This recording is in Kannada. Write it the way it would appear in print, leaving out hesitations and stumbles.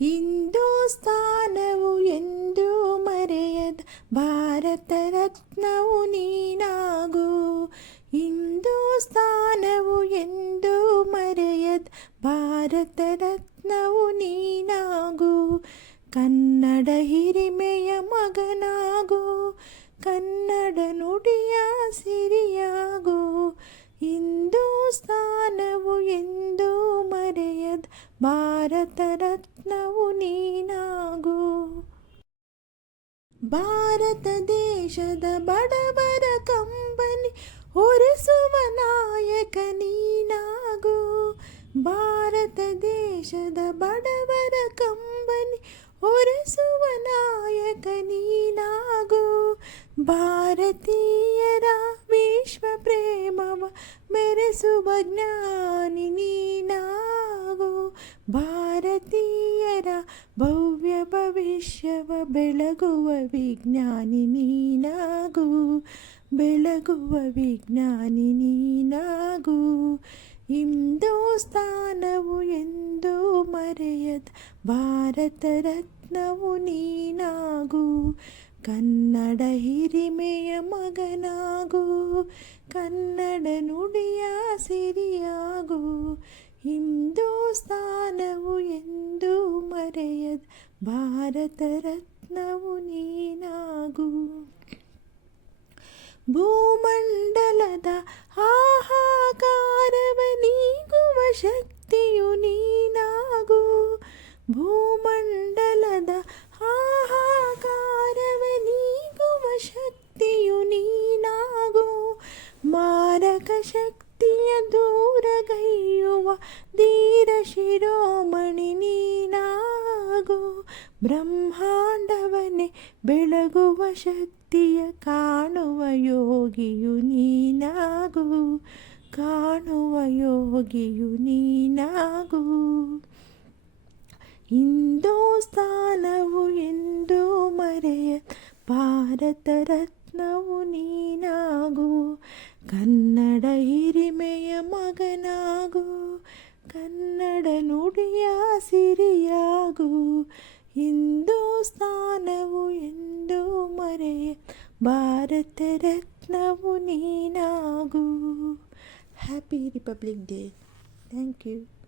ಹಿಂದೂಸ್ತಾನವು ಎಂದೂ ಮರೆಯದ ಭಾರತ ರತ್ನವು ನೀನಾಗು. ಹಿಂದೂಸ್ತಾನವು ಎಂದೂ ಮರೆಯದ ಭಾರತ ರತ್ನವು ನೀನಾಗು. ಕನ್ನಡ ಹಿರಿಮೆಯ ಮಗನಾಗು, ಕನ್ನಡ ನುಡಿಯ ಸಿರಿಯಾಗು. ಹಿಂದೂಸ್ತಾನವು ಎಂದೂ ಮರೆಯದ ಭಾರತ ರತ್ನವು ನೀನಾಗು. ಭಾರತ ದೇಶದ ಬಡವರ ಕಂಬನಿ ಹೊರಿಸುವ ನಾಯಕ ನೀನಾಗು. ಭಾರತ ದೇಶದ ಬಡವರ ಕಂಬನಿ ಹೊರಿಸುವ ನಾಯಕ ನೀನಾಗು. ಭಾರತೀಯರ ವಿಶ್ವ ಪ್ರೇಮವ ಮೆರೆಸುವ ಜ್ಞಾನಿ ನೀನಾಗು. ಭಾರತೀಯರ ಭವ್ಯ ಭವಿಷ್ಯವ ಬೆಳಗುವ ವಿಜ್ಞಾನಿ ನೀನಾಗು. ಬೆಳಗುವ ವಿಜ್ಞಾನಿ ನೀನಾಗು. ಹಿಂದೂಸ್ತಾನವು ಎಂದೂ ಮರೆಯದ ಭಾರತ ರತ್ನವು ನೀನಾಗು. ಕನ್ನಡ ಹಿರಿಮೆಯ ಮಗನಾಗು, ಕನ್ನಡ ನುಡಿಯ ಸಿರಿಯಾಗು. ಹಿಂದೂಸ್ತಾನವು ಎಂದೂ ಮರೆಯದ ಭಾರತ ರತ್ನವು ನೀನಾಗು. ಭೂಮಂಡಲದ ಹಾಹಾಕಾರವ ನೀಗುವ ಶಕ್ತಿಯು ನೀನಾಗು. ಭೂಮಂಡಲದ ಹಾಹಾಕಾರವ ನೀಗುವ ಶಕ್ತಿಯು ನೀನಾಗು. ಮಾರಕ ಶಕ್ತಿಯ ದೂರಗೈಯುವ ಧೀರ ಶಿರೋಮಣಿ ನೀನಾಗು. ಬ್ರಹ್ಮಾಂಡವನ್ನೇ ಬೆಳಗುವ ಶಕ್ತಿಯ ಕಾಣುವ ಯೋಗಿಯು ನೀನಾಗು. ಕಾಣುವ ಯೋಗಿಯು ನೀನಾಗು. ಹಿಂದೂಸ್ತಾನವು ಎಂದೂ ಮರೆಯದ ಭಾರತ ರತ್ನವು ನೀನಾಗು. ಕನ್ನಡ ಹಿರಿಮೆಯ ಮಗನಾಗು, ಕನ್ನಡ ನುಡಿಯ ಸಿರಿಯಾಗು. ಹಿಂದೂಸ್ತಾನವು ಎಂದೂ ಮರೆಯದ ಭಾರತ ರತ್ನವು ನೀನಾಗು. Happy republic day. Thank you.